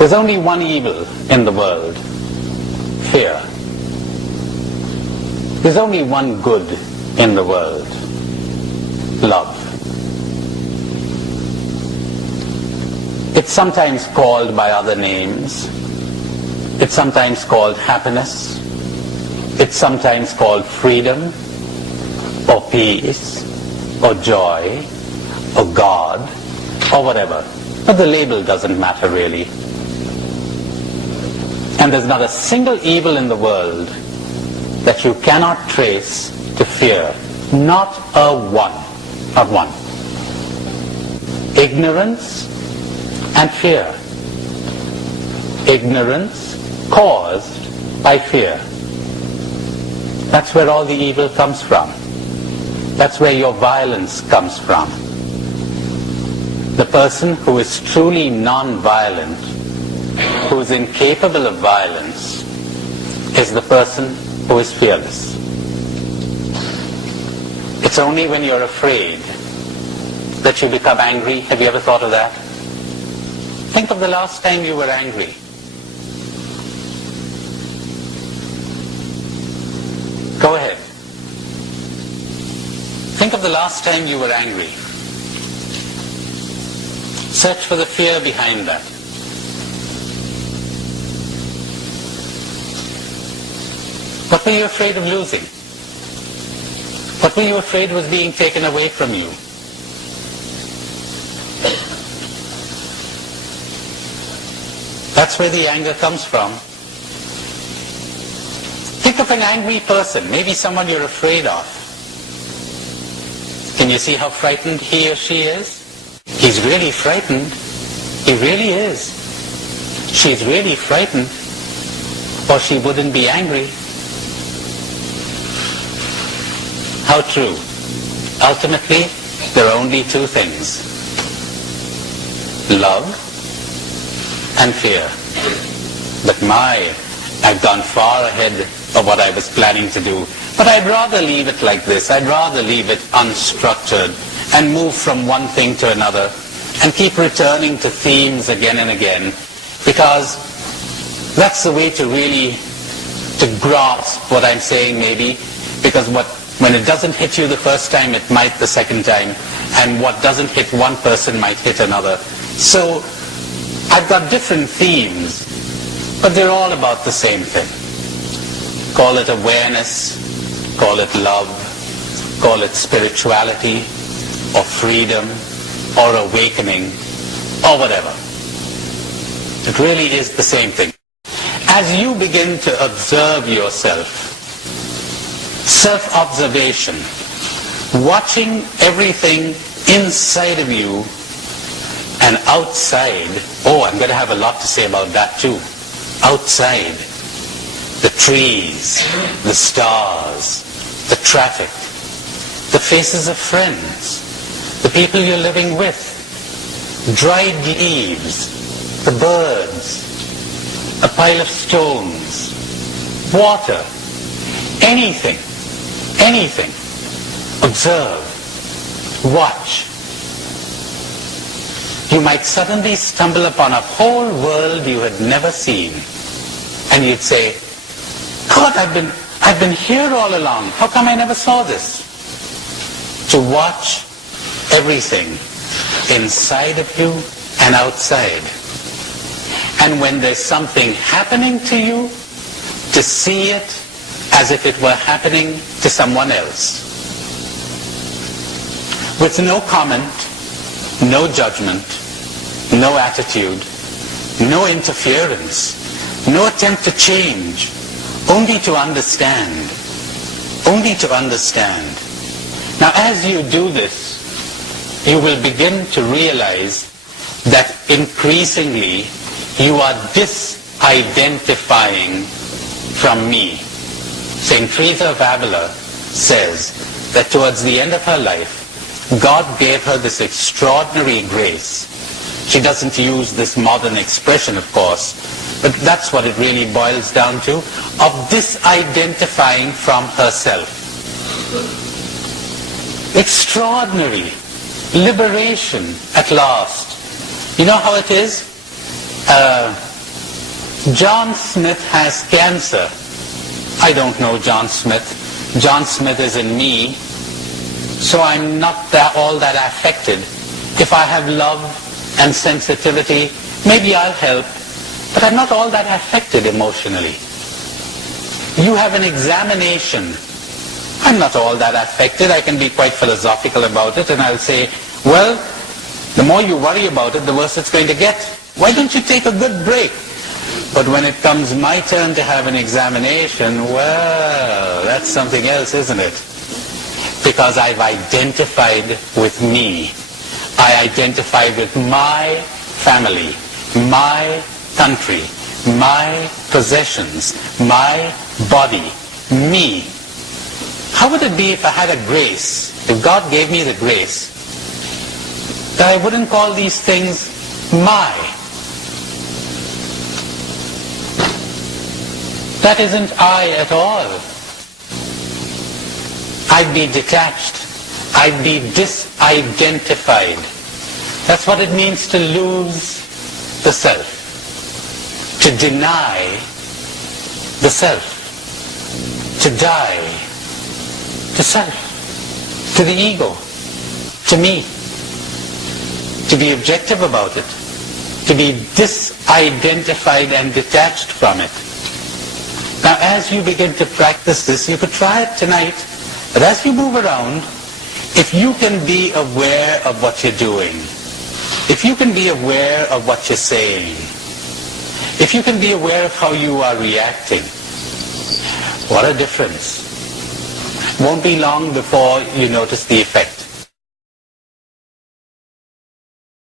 There's only one evil in the world: fear. There's only one good in the world: love. It's sometimes called by other names. It's sometimes called happiness. It's sometimes called freedom, or peace, or joy, or God, or whatever. But the label doesn't matter really. And there's not a single evil in the world that you cannot trace to fear. Not a one. Not one. Ignorance and fear. Ignorance caused by fear. That's where all the evil comes from. That's where your violence comes from. The person who is truly non-violent, who is incapable of violence, is the person who is fearless. It's only when you're afraid that you become angry. Have you ever thought of that? Think of the last time you were angry. Go ahead. Think of the last time you were angry. Search for the fear behind that. What were you afraid of losing? What were you afraid was being taken away from you? That's where the anger comes from. Think of an angry person, maybe someone you're afraid of. Can you see how frightened he or she is? He's really frightened. He really is. She's really frightened, or she wouldn't be angry. How true. Ultimately, there are only two things: love and fear. But I've gone far ahead of what I was planning to do. But I'd rather leave it like this. I'd rather leave it unstructured and move from one thing to another and keep returning to themes again and again, because that's the way to really grasp what I'm saying, maybe, because when it doesn't hit you the first time, it might the second time, and what doesn't hit one person might hit another. So I've got different themes, but they're all about the same thing. Call it awareness, call it love, call it spirituality, or freedom, or awakening, or whatever. It really is the same thing. As you begin to observe yourself, self-observation, watching everything inside of you and outside. Oh, I'm going to have a lot to say about that too. Outside, the trees, the stars, the traffic, the faces of friends, the people you're living with, dried leaves, the birds, a pile of stones, water, anything. Observe, watch. You might suddenly stumble upon a whole world you had never seen, and you'd say, God, I've been here all along. How come I never saw this? To watch everything inside of you and outside. And when there's something happening to you, to see it as if it were happening to someone else. With no comment, no judgment, no attitude, no interference, no attempt to change, only to understand. Only to understand. Now, as you do this, you will begin to realize that increasingly you are disidentifying from me. Saint Teresa of Avila says that towards the end of her life, God gave her this extraordinary grace. She doesn't use this modern expression, of course, but that's what it really boils down to, of disidentifying from herself. Extraordinary liberation at last. You know how it is? John Smith has cancer. I don't know John Smith. John Smith is in me, so I'm not all that affected. If I have love and sensitivity, maybe I'll help, but I'm not all that affected emotionally. You have an examination. I'm not all that affected. I can be quite philosophical about it, and I'll say, well, the more you worry about it, the worse it's going to get. Why don't you take a good break? But when it comes my turn to have an examination, well, that's something else, isn't it? Because I've identified with me. I identify with my family, my country, my possessions, my body, me. How would it be if I had a grace, if God gave me the grace, that I wouldn't call these things my? That isn't I at all. I'd be detached. I'd be disidentified. That's what it means to lose the self. To deny the self. To die to self. To the ego. To me. To be objective about it. To be disidentified and detached from it. Now, as you begin to practice this, you could try it tonight, but as you move around, if you can be aware of what you're doing, if you can be aware of what you're saying, if you can be aware of how you are reacting, what a difference. Won't be long before you notice the effect.